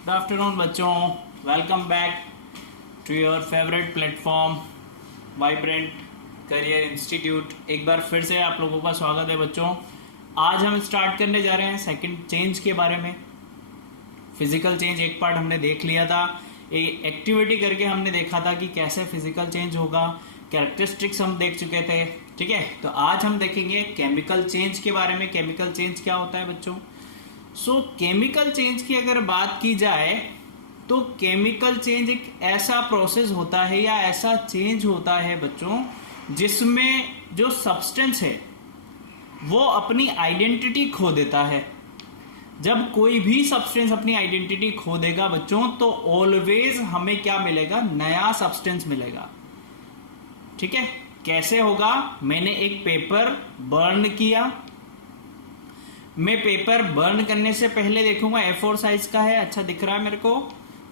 Good afternoon बच्चों, welcome back to your favourite platform Vibrant Career Institute. एक बार फिर से आप लोगों का स्वागत है बच्चों। आज हम स्टार्ट करने जा रहे हैं सेकंड चेंज के बारे में। फिजिकल चेंज एक पार्ट हमने देख लिया था, एक एक्टिविटी करके हमने देखा था कि कैसे फिजिकल चेंज होगा, कैरेक्टरिस्टिक्स हम देख चुके थे। ठीक है, तो आज हम देखेंगे केमिकल चेंज के बारे में। केमिकल चेंज क्या होता है बच्चों? केमिकल चेंज की अगर बात की जाए तो केमिकल चेंज एक ऐसा प्रोसेस होता है या ऐसा चेंज होता है बच्चों जिसमें जो सब्सटेंस है वो अपनी आइडेंटिटी खो देता है। जब कोई भी सब्सटेंस अपनी आइडेंटिटी खो देगा बच्चों तो ऑलवेज हमें क्या मिलेगा? नया सब्सटेंस मिलेगा। ठीक है, कैसे होगा? मैंने एक पेपर बर्न किया। मैं पेपर बर्न करने से पहले देखूंगा A4 साइज का है, अच्छा दिख रहा है मेरे को।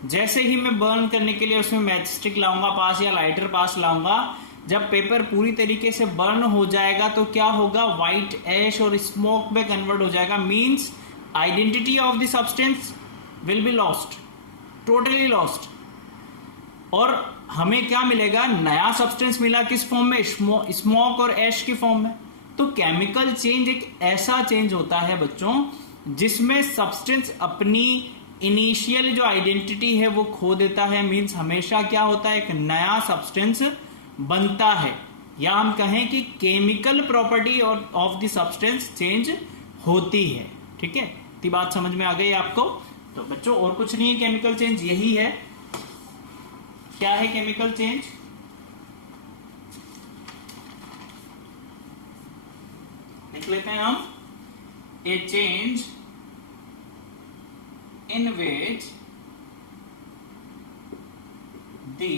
जैसे ही मैं बर्न करने के लिए उसमें मैच स्टिक लाऊंगा पास या लाइटर पास लाऊंगा, जब पेपर पूरी तरीके से बर्न हो जाएगा तो क्या होगा? व्हाइट ऐश और स्मोक में कन्वर्ट हो जाएगा। Means identity of the substance will be lost, totally lost. और हमें क्या मिलेगा? नया सब्सटेंस मिला। किस फॉर्म में? स्मोक और ऐश की फॉर्म में। तो केमिकल चेंज एक ऐसा चेंज होता है बच्चों जिसमें सब्सटेंस अपनी इनिशियल जो आइडेंटिटी है वो खो देता है। मींस हमेशा क्या होता है? एक नया सब्सटेंस बनता है, या हम कहें कि chemical property of the substance change होती है। ठीक है, इतनी बात समझ में आ गई आपको? तो बच्चों और कुछ नहीं है, केमिकल चेंज यही है। क्या है केमिकल चेंज? लिख लेते हैं हम। ए change in which the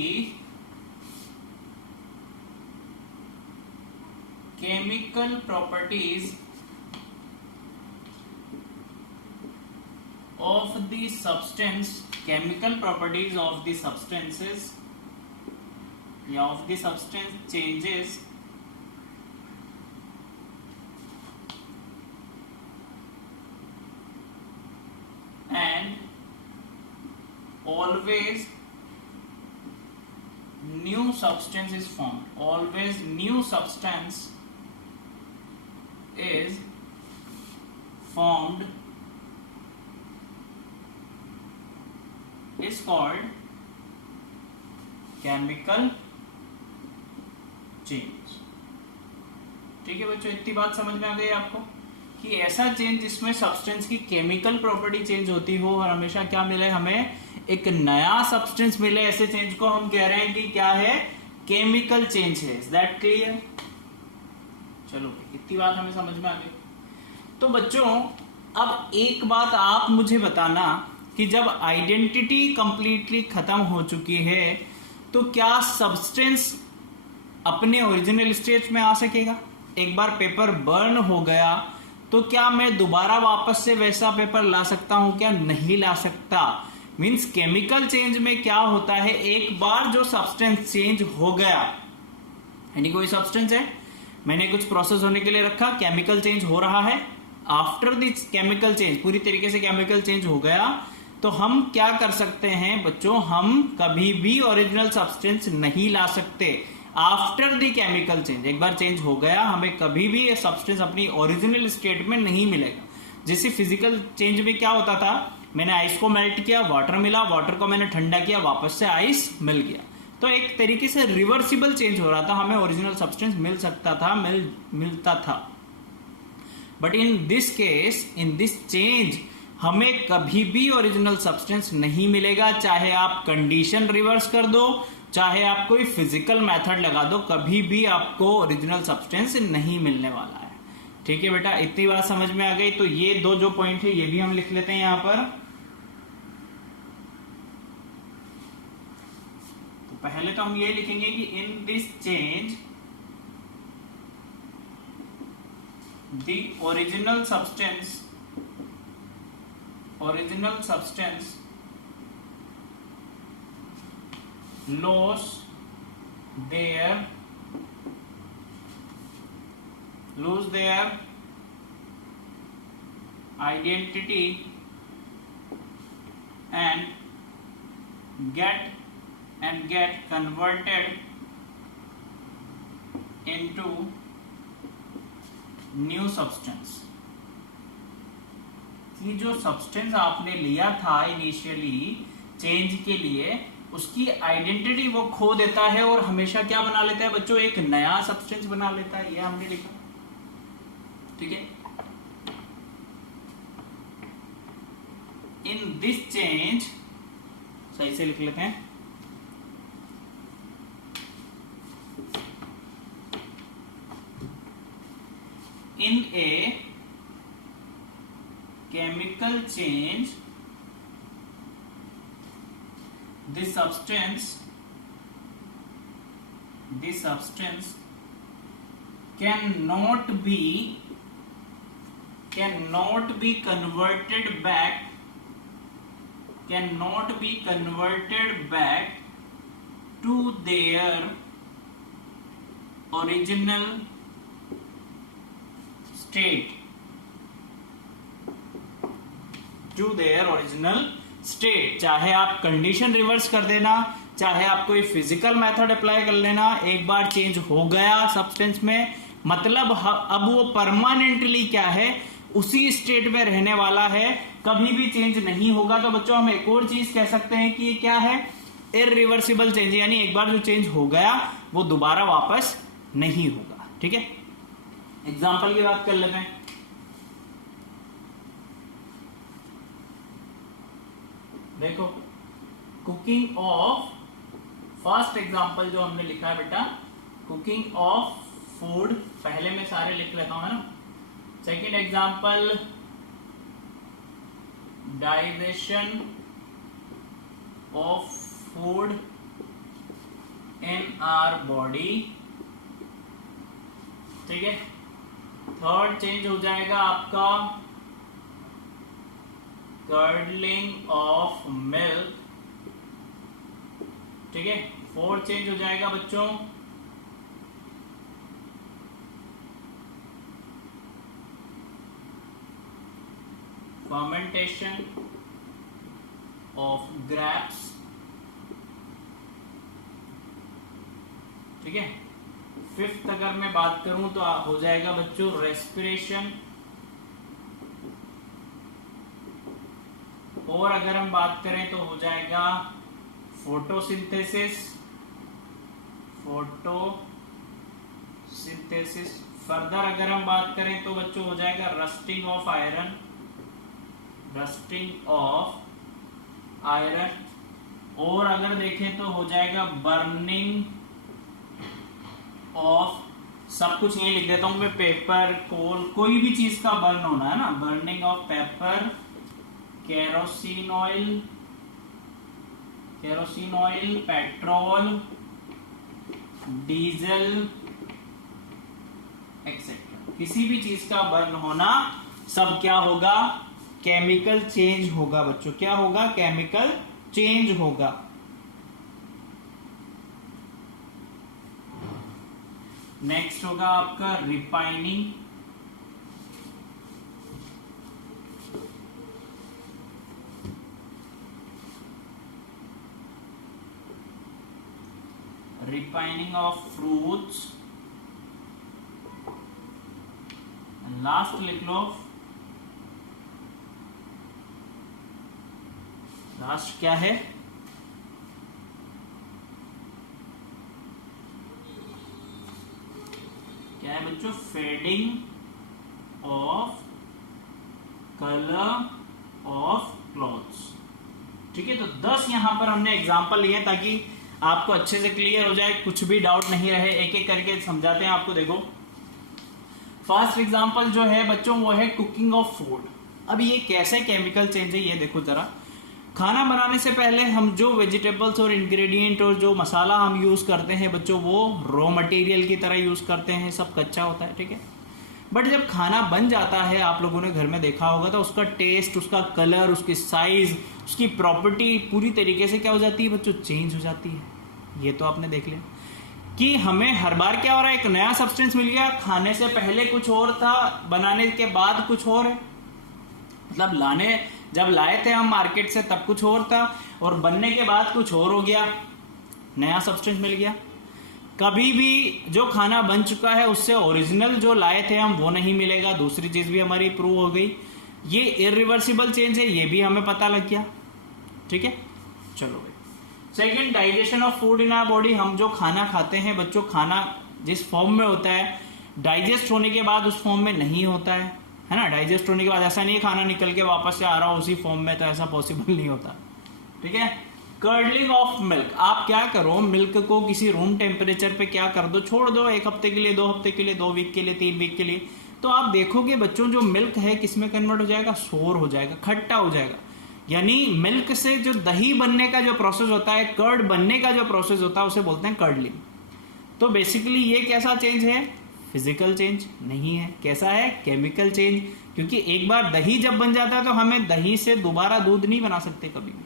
chemical properties of the substance, chemical properties of the substances या of the substance changes and always new substance is formed. Always new substance is formed is called chemical change। ठीक है बच्चों, इतनी बात समझ में आ गई आपको कि ऐसा चेंज जिसमें सब्सटेंस की केमिकल प्रॉपर्टी चेंज होती हो और हमेशा क्या मिले? हमें एक नया सब्सटेंस मिले। ऐसे चेंज को हम कह रहे हैं कि क्या है? केमिकल चेंज है। Is that clear? चलो इतनी बात हमें समझ में आ गई। तो बच्चों अब एक बात आप मुझे बताना कि जब आइडेंटिटी कंप्लीटली खत्म हो चुकी है तो क्या सब्सटेंस अपने ओरिजिनल स्टेट में आ सकेगा? एक बार पेपर बर्न हो गया तो क्या मैं दोबारा वापस से वैसा पेपर ला सकता हूं? क्या नहीं ला सकता। मींस केमिकल चेंज में क्या होता है? एक बार जो सब्सटेंस चेंज हो गया, यानी कोई सब्सटेंस है, मैंने कुछ प्रोसेस होने के लिए रखा, केमिकल चेंज हो रहा है। आफ्टर दिस केमिकल चेंज, पूरी तरीके से केमिकल चेंज हो गया तो हम क्या कर सकते हैं बच्चों? हम कभी भी ओरिजिनल सब्सटेंस नहीं ला सकते आफ्टर द केमिकल चेंज। एक बार चेंज हो गया, हमें कभी भी ये सब्सटेंस अपनी ओरिजिनल स्टेट में नहीं मिलेगा। जैसे फिजिकल चेंज में क्या होता था? मैंने आइस को मेल्ट किया, वाटर मिला, वाटर को मैंने ठंडा किया, वापस से आइस मिल गया। तो एक तरीके से रिवर्सिबल चेंज हो रहा था, हमें ओरिजिनल सब्सटेंस मिल सकता था, मिलता था। But in this case, in this change, हमें कभी भी ओरिजिनल सब्सटेंस नहीं मिलेगा। चाहे आप कंडीशन रिवर्स कर दो, चाहे आप कोई फिजिकल मेथड लगा दो, कभी भी आपको ओरिजिनल सब्सटेंस नहीं मिलने वाला है। ठीक है बेटा, इतनी बात समझ में आ गई? तो ये दो जो पॉइंट है ये भी हम लिख लेते हैं यहां पर। तो पहले तो हम ये लिखेंगे कि in this change the original substance lose their identity and get converted into new substance. कि जो सब्सटेंस आपने लिया था इनिशियली चेंज के लिए, उसकी आइडेंटिटी वो खो देता है और हमेशा क्या बना लेता है बच्चों, एक नया सब्सटेंस बना लेता है। ये हमने लिखा, ठीक है। इन दिस चेंज, सही से लिख लेते हैं, in a chemical change the substance cannot be converted back to their original state. चाहे आप कंडीशन रिवर्स कर देना, चाहे आप कोई फिजिकल मेथड अप्लाई कर लेना, एक बार चेंज हो गया सब्सटेंस में, मतलब अब वो परमानेंटली क्या है, उसी स्टेट में रहने वाला है, कभी भी चेंज नहीं होगा। तो बच्चों हम एक और चीज कह सकते हैं कि ये क्या है, इरिवर्सिबल चेंज, यानी एक बार जो चेंज हो गया वो दोबारा वापस नहीं होगा। ठीक है, एग्जाम्पल की बात कर लेते हैं। देखो, कुकिंग ऑफ, फर्स्ट एग्जाम्पल जो हमने लिखा है बेटा, कुकिंग ऑफ फूड, पहले मैं सारे लिख लेता हूं, है ना। Second example, digestion of food in our body, ठीक है। थर्ड चेंज हो जाएगा आपका कर्डलिंग ऑफ मिल्क, ठीक है। फोर्थ चेंज हो जाएगा बच्चों फर्मेंटेशन ऑफ ग्रेप्स, ठीक है। फिफ्थ अगर मैं बात करूं तो हो जाएगा बच्चों रेस्पिरेशन, और अगर हम बात करें तो हो जाएगा फोटोसिंथेसिस, फर्दर अगर हम बात करें तो बच्चों हो जाएगा रस्टिंग ऑफ आयरन, और अगर देखें तो हो जाएगा बर्निंग ऑफ, सब कुछ यही लिख देता हूं मैं, पेपर, कोल, कोई भी चीज का बर्न होना है ना, burning of paper, kerosene oil, petrol, diesel etcetera, किसी भी चीज का बर्न होना, सब क्या होगा, केमिकल चेंज होगा बच्चों। क्या होगा, केमिकल चेंज होगा। नेक्स्ट होगा आपका रिफाइनिंग, ऑफ फ्रूट्स, लास्ट लिख लो, लास्ट क्या है, क्या है बच्चों, fading of colour of clothes, ठीक है। तो 10 यहां पर हमने एग्जांपल लिए ताकि आपको अच्छे से क्लियर हो जाए, कुछ भी डाउट नहीं रहे। एक एक करके समझाते हैं आपको। देखो, फर्स्ट एग्जांपल जो है बच्चों वो है कुकिंग ऑफ फूड। अब ये कैसे केमिकल चेंज है ये देखो जरा। खाना बनाने से पहले हम जो वेजिटेबल्स और इंग्रेडिएंट और जो मसाला हम यूज करते हैं बच्चों, वो रॉ मटेरियल की तरह यूज करते हैं, सब कच्चा होता है, ठीक है। बट जब खाना बन जाता है, आप लोगों ने घर में देखा होगा, तो उसका टेस्ट, उसका कलर, उसकी साइज, उसकी प्रॉपर्टी पूरी तरीके से क्या हो जाती है बच्चों, चेंज हो जाती है। ये तो आपने देख लिया कि हमें हर बार क्या हो रहा है, एक नया सब्सटेंस मिल गया, खाने से पहले कुछ और था, बनाने के बाद कुछ और है। मतलब जब लाए थे हम मार्केट से तब कुछ और था और बनने के बाद कुछ और हो गया, नया सब्सटेंस मिल गया। कभी भी जो खाना बन चुका है उससे ओरिजिनल जो लाए थे हम वो नहीं मिलेगा, दूसरी चीज भी हमारी प्रूव हो गई। ये इरिवर्सिबल चेंज है, ये भी हमें पता लग गया। ठीक है, चलो भाई। Second, digestion of food in our body. हम जो खाना खाते हैं बच्चों, खाना जिस फॉर्म में होता है डाइजेस्ट होने के बाद उस फॉर्म में नहीं होता है ना। डाइजेस्ट होने के बाद ऐसा नहीं है खाना निकल के वापस से आ रहा हो उसी फॉर्म में, तो ऐसा पॉसिबल नहीं होता। ठीक है। Curdling of milk. आप क्या करो, मिल्क को किसी रूम टेम्परेचर पे क्या कर दो, छोड़ दो 1 हफ्ते के लिए, 2 हफ्ते के लिए, 2 वीक के लिए, 3 वीक के लिए, तो आप देखोगे बच्चों जो मिल्क है किसमें कन्वर्ट हो जाएगा, सोर हो जाएगा, खट्टा हो जाएगा। यानी मिल्क से जो दही बनने का जो प्रोसेस होता है, कर्ड बनने का जो प्रोसेस होता है, उसे बोलते हैं कर्डलिंग। तो बेसिकली ये कैसा चेंज है, फिजिकल चेंज नहीं है। कैसा है, केमिकल चेंज। क्योंकि एक बार दही जब बन जाता है तो हमें दही से दोबारा दूध नहीं बना सकते कभी भी।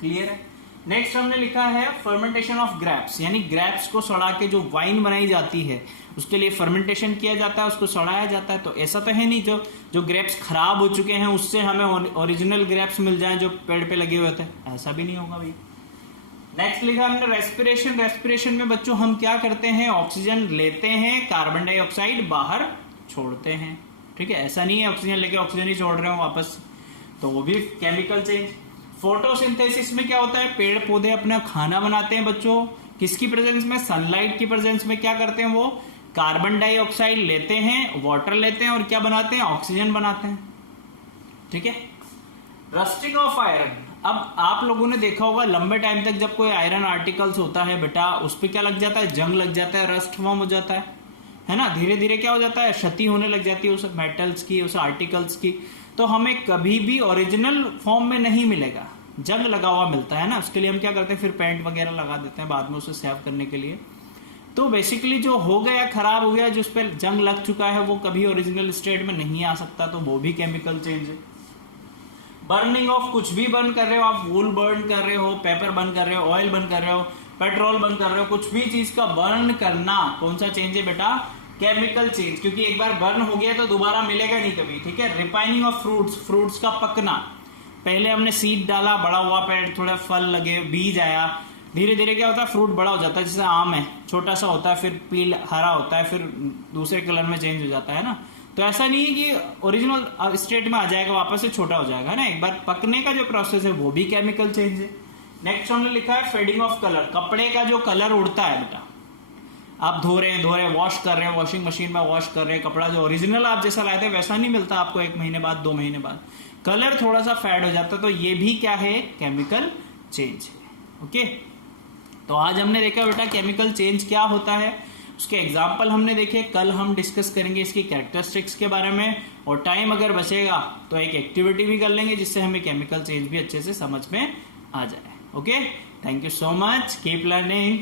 क्लियर है। नेक्स्ट हमने लिखा है फर्मेंटेशन ऑफ ग्रेप्स, यानी ग्रेप्स को सड़ा के जो वाइन बनाई जाती है उसके लिए फर्मेंटेशन किया जाता है, उसको सड़ाया जाता है। तो ऐसा तो है नहीं जो ग्रेप्स खराब हो चुके हैं उससे हमें ओरिजिनल ग्रेप्स मिल जाएं जो पेड़ पे लगे हुए थे, ऐसा भी नहीं होगा भाई। नेक्स्ट लिखा हमने रेस्पिरेशन। रेस्पिरेशन में बच्चों हम क्या करते हैं, ऑक्सीजन लेते हैं, कार्बन डाइऑक्साइड बाहर छोड़ते हैं। ठीक है, ऐसा नहीं है ऑक्सीजन लेके ऑक्सीजन ही छोड़ रहे हो वापस, तो वो भी केमिकल चेंज। फोटोसिंथेसिस में क्या होता है, पेड़ पौधे अपना खाना बनाते हैं बच्चों, किसकी प्रेजेंस में, सनलाइट की प्रेजेंस में। क्या करते हैं वो, कार्बन डाइऑक्साइड लेते हैं, वाटर लेते हैं और क्या बनाते हैं, ऑक्सीजन बनाते हैं। ठीक है। Rusting of iron. अब आप लोगों ने देखा होगा लंबे टाइम तक जब कोई आयरन आर्टिकल्स होता है बेटा, उस पर क्या लग जाता है, जंग लग जाता है, रस्ट फॉर्म हो जाता है ना। धीरे धीरे क्या हो जाता है, क्षति होने लग जाती है उस मेटल्स की, उस आर्टिकल्स की। तो हमें कभी भी ओरिजिनल फॉर्म में नहीं मिलेगा, जंग लगा हुआ मिलता है ना। उसके लिए हम क्या करते हैं, फिर पेंट वगैरह लगा देते हैं बाद में उसे सेव करने के लिए। तो बेसिकली जो हो गया, खराब हो गया, जिस पर जंग लग चुका है, वो कभी ओरिजिनल स्टेट में नहीं आ सकता, तो वो भी केमिकल चेंज है। बर्निंग ऑफ, कुछ भी बर्न कर रहे हो आप, वूल बर्न कर रहे हो, पेपर बर्न कर रहे हो, ऑयल बर्न कर रहे हो, पेट्रोल बर्न कर रहे हो, कुछ भी चीज का बर्न करना कौन सा चेंज है बेटा, केमिकल चेंज। क्योंकि एक बार बर्न हो गया तो दोबारा मिलेगा नहीं कभी। ठीक है। Refining of fruits. फ्रूट्स का पकना, पहले हमने सीड डाला, बड़ा हुआ पेड़, थोड़ा फल लगे, बीज आया, धीरे धीरे क्या होता है, फ्रूट बड़ा हो जाता है। जैसे आम है, छोटा सा होता है, फिर पील हरा होता है, फिर दूसरे कलर में चेंज हो जाता है ना। तो ऐसा नहीं है कि ओरिजिनल स्टेट में आ जाएगा वापस से, छोटा हो जाएगा ना। एक बार पकने का जो प्रोसेस है वो भी केमिकल चेंज है। नेक्स्ट हमने लिखा है फेडिंग ऑफ कलर। कपड़े का जो कलर उड़ता है बेटा, आप धो रहे हैं, वॉश कर रहे हैं, वॉशिंग मशीन में वॉश कर रहे हैं, कपड़ा जो ओरिजिनल आप जैसा लाए थे वैसा नहीं मिलता आपको 1 महीने बाद, 2 महीने बाद, कलर थोड़ा सा फेड हो जाता है। तो ये भी क्या है, केमिकल चेंज है। ओके, तो आज हमने देखा बेटा केमिकल चेंज क्या होता है, उसके एग्जाम्पल हमने देखे। कल हम डिस्कस करेंगे इसकी कैरेक्टरिस्टिक्स के बारे में, और टाइम अगर बचेगा तो एक एक्टिविटी भी कर लेंगे जिससे हमें केमिकल चेंज भी अच्छे से समझ में आ जाए। Okay, thank you so much, keep learning.